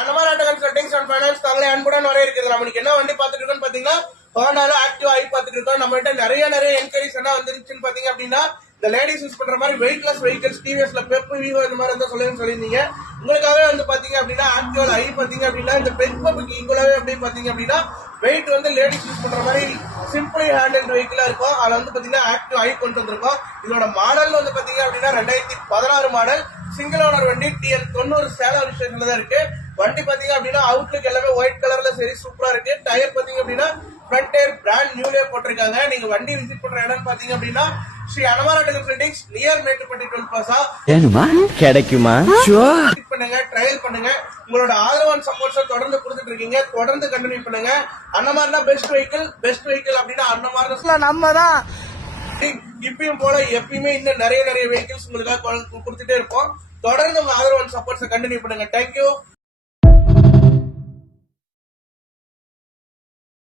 அனமாராட்ட consultings and finance தங்களை அன்புடன் வர இருக்குது. நம்ம என்ன வண்டி பாத்துட்டு இருக்கோம்னு பாத்தீங்கன்னா ஹோண்டால ஆக்டிவா ஐ பாத்துட்டு இருக்கோம். நம்ம கிட்ட நிறைய என்கொயரிஸ் என்ன வந்துருச்சுன்னு பாத்தீங்க அப்படின்னா இந்த லேடிஸ் யூஸ் பண்ற மாதிரி வெயிட்லெஸ் வெஹிக்கிள்ஸ் டிவிஎஸ்ல பெப் விவோ இந்த மாதிரி இருந்தா சொல்லியிருந்தீங்க. உங்களுக்காகவே வந்து பாத்தீங்க அப்படின்னா ஆக்டிவா ஐ பாத்தீங்க அப்படின்னா இந்த பெப்புக்கு ஈக்குவலாவே அப்படின்னு பாத்தீங்க அப்படின்னா வெயிட் வந்து லேடிஸ் யூஸ் பண்ற மாதிரி சிம்பிளி ஹேண்டில் வெஹிக்கிளா இருக்கும். அதுல வந்து பாத்தீங்கன்னா ஆக்டிவ் ஐ கொண்டு வந்திருக்கோம். இதோட மாடல் வந்து பாத்தீங்க அப்படின்னா 2016 மாடல் சிங்கிள் ஓனர் வண்டி TN 90 சேலம் ரிஜிஸ்ட்ரேஷன்ல தான் இருக்கு. வண்டி பாத்தீங்க அப்படின்னா அவுட்லுக் எல்லாமே ஒயிட் கலர்ல சரி சூப்பரா இருக்கு. டயர் பாத்தீங்க அப்படின்னா ஃப்ரண்ட் டயர் பிராண்ட் நியூலே போட்டிருக்காங்க. நீங்க வண்டி விசிட் பண்ற இடம் பாத்தீங்க அப்படின்னா ஸ்ரீ அனமாராட்ட கன்சல்டிங்ஸ் நியர் மேட்டுப்பட்டி 12 பாசா கிடைக்குமா? பண்ணுங்க, ட்ரையல் பண்ணுங்க. உங்களோட ஆதரவான சப்போர்ட்ஸ் தொடர்ந்து கொடுத்துட்டு இருக்கீங்க. தொடர்ந்து கண்டினியூ பண்ணுங்க. அன்னமாரினா பெஸ்ட் வெஹிக்கிள் அப்படின்னா அன்னமாரினா நம்ம தான். இப்பயும் போல எப்பயுமே இன்னும் நிறைய வெஹிக்கிள்ஸ் உங்களுக்காக கொடுத்துட்டே இருப்போம். தொடர்ந்து உங்க ஆதரவான சப்போர்ட்ஸ் கண்டினியூ பண்ணுங்க. தேங்க்யூ.